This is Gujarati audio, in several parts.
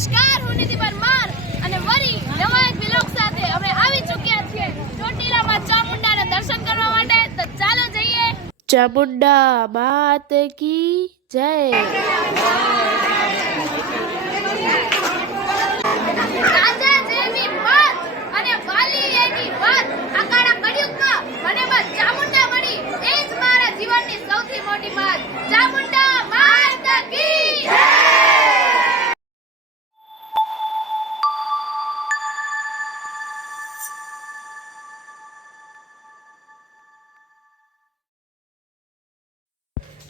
નમસ્કાર હું નિધિ પરમાર અને વરી નવા એક બ્લોગ સાથે અમે આવી ચૂક્યા છીએ ચોટીલામાં ચામુંડાના દર્શન કરવા માટે. તો ચાલો જઈએ. ચામુંડા માત કી જય. રાજા જેવી વાત અને વાલી એની વાત આકાળા કળિયુગમાં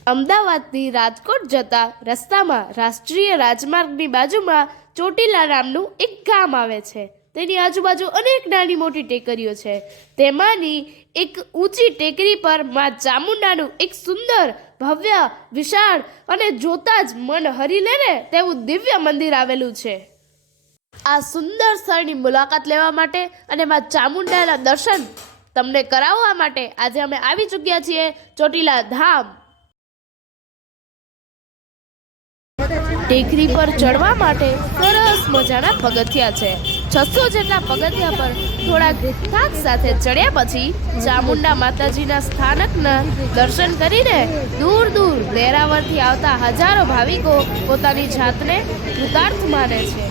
અમદાવાદથી રાજકોટ જતા રસ્તામાં રાષ્ટ્રીય રાજમાર્ગની બાજુમાં ચોટીલા નામનું એક ગામ આવે છે. તેની આજુબાજુ અનેક નાની મોટી ટેકરીઓ છે. તેમાંની એક ઊંચી ટેકરી પરમાં ચામુંડાનું એક સુંદર, ભવ્ય, વિશાળ અને જોતા જ મન હરી લે ને તેવું દિવ્ય મંદિર આવેલું છે. આ સુંદર સ્થળની મુલાકાત લેવા માટે અને માં ચામુંડાના દર્શન તમને કરાવવા માટે આજે અમે આવી ચૂક્યા છીએ ચોટીલા ધામ. ટેકરી પર ચડવા માટે સરસ મજાના પગથિયા છે. છસો જેટલા પગથિયા પર થોડા થાક સાથે ચડ્યા પછી ચામુંડા માતાજીના સ્થાનકના દર્શન કરીને દૂર દૂર વેરાવળથી આવતા હજારો ભાવિકો પોતાની જાતને કૃતાર્થ માને છે.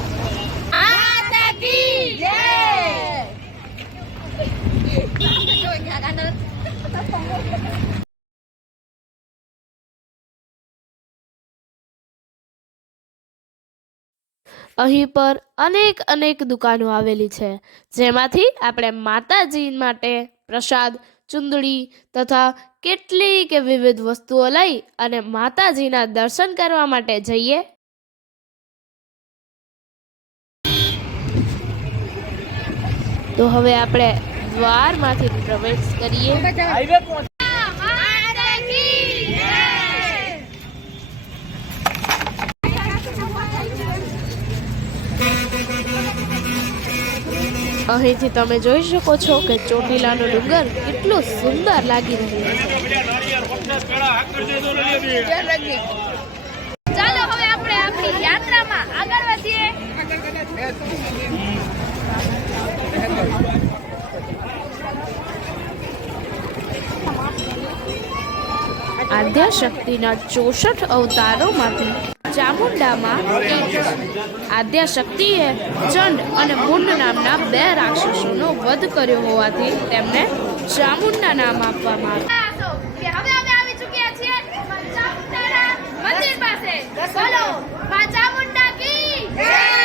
અહીં પર અનેક અનેક દુકાનો આવેલી છે, જેમાંથી આપણે માતાજી માટે પ્રસાદ, ચુંદડી તથા કેટલીક વિવિધ વસ્તુઓ લઈ અને માતાજીના દર્શન કરવા માટે જઈએ. તો હવે આપણે દ્વારમાંથી પ્રવેશ કરીએ માતા કી જય અહીંથી તમે જોઈ શકો છો કે ચોટીલાનો ડુંગર કેટલો સુંદર લાગી રહ્યો છે. ચાલો હવે આપણે આપણી યાત્રામાં આગળ વધીએ. આદ્યાશક્તિના ચોસઠ અવતારોમાંથી ચામુંડામાં આદ્યાશક્તિએ ચંડ અને મુંડ નામના બે રાક્ષસોનો વધ કર્યો હોવાથી તેમને ચામુંડા નામ આપવામાં આવ્યું આ તો કે હવે અમે આવી ચૂક્યા છીએ ચામુંડાના મંદિર પાસે બોલો મા ચામુંડા કી જય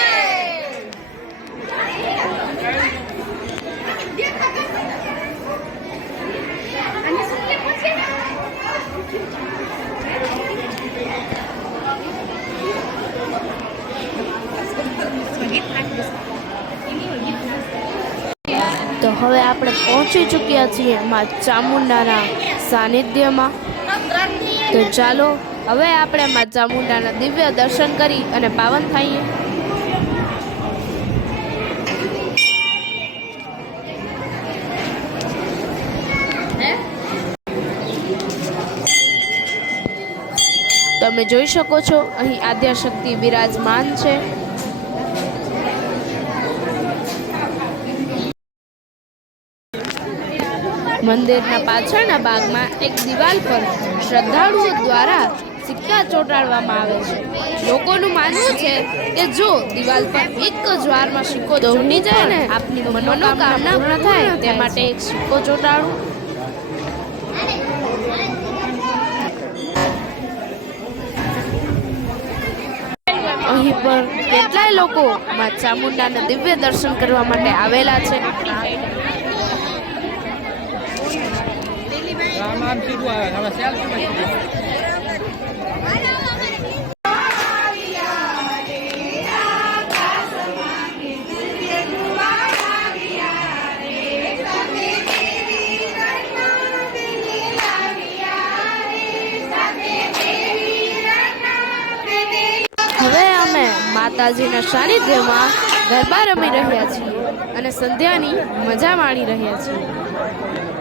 તો હવે આપણે પહોંચી ચૂક્યા છીએ માં ચામુંડાના સાનિધ્યમાં. તો ચાલો, હવે આપણે માં ચામુંડાના દિવ્ય દર્શન કરી અને પાવન થઈએ તમે જોઈ શકો છો, અહીં આદ્યાશક્તિ બિરાજમાન છે. મંદિરના પાછળના ભાગમાં એક દિવાલ પર શ્રદ્ધાળુઓ દ્વારા સિક્કા ચોંટાડવામાં આવે છે. લોકોનું માનવું છે કે જો દિવાલ પર એક જ વારમાં સિક્કો દોડી જાય ને, આપની મનોકામના પૂર્ણ થાય તે માટે એક સિક્કો ચોંટાડો. અહીં પર કેટલાય લોકો માં ચામુંડાના દિવ્ય દર્શન કરવા માટે આવેલા છે રામ આમ સીધું આવે, હવે સેલ અમે માતાજીના સાનિધ્યમાં ગરબા રમી રહ્યા છીએ અને સંધ્યાની મજા માણી રહ્યા છીએ.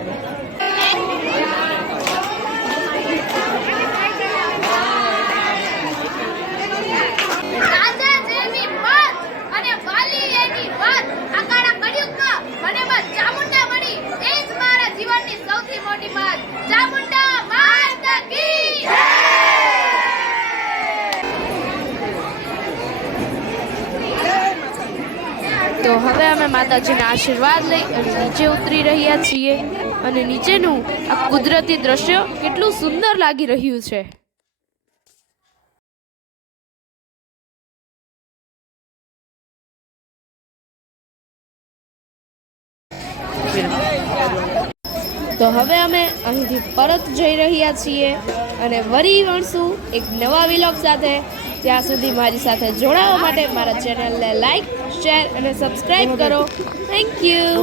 તો હવે અમે માતાજીના આશીર્વાદ લઈ અને નીચે ઉતરી રહ્યા છીએ. અને નીચેનું આ કુદરતી દ્રશ્ય કેટલું સુંદર લાગી રહ્યું છે. તો હવે અમે અહીંથી પરત જઈ રહ્યા છીએ અને વરી વણશું એક નવા વિલોગ સાથે. ત્યાં સુધી મારી સાથે જોડાવા માટે મારા ચેનલને લાઈક, શેર અને સબસ્ક્રાઈબ કરો. Thank you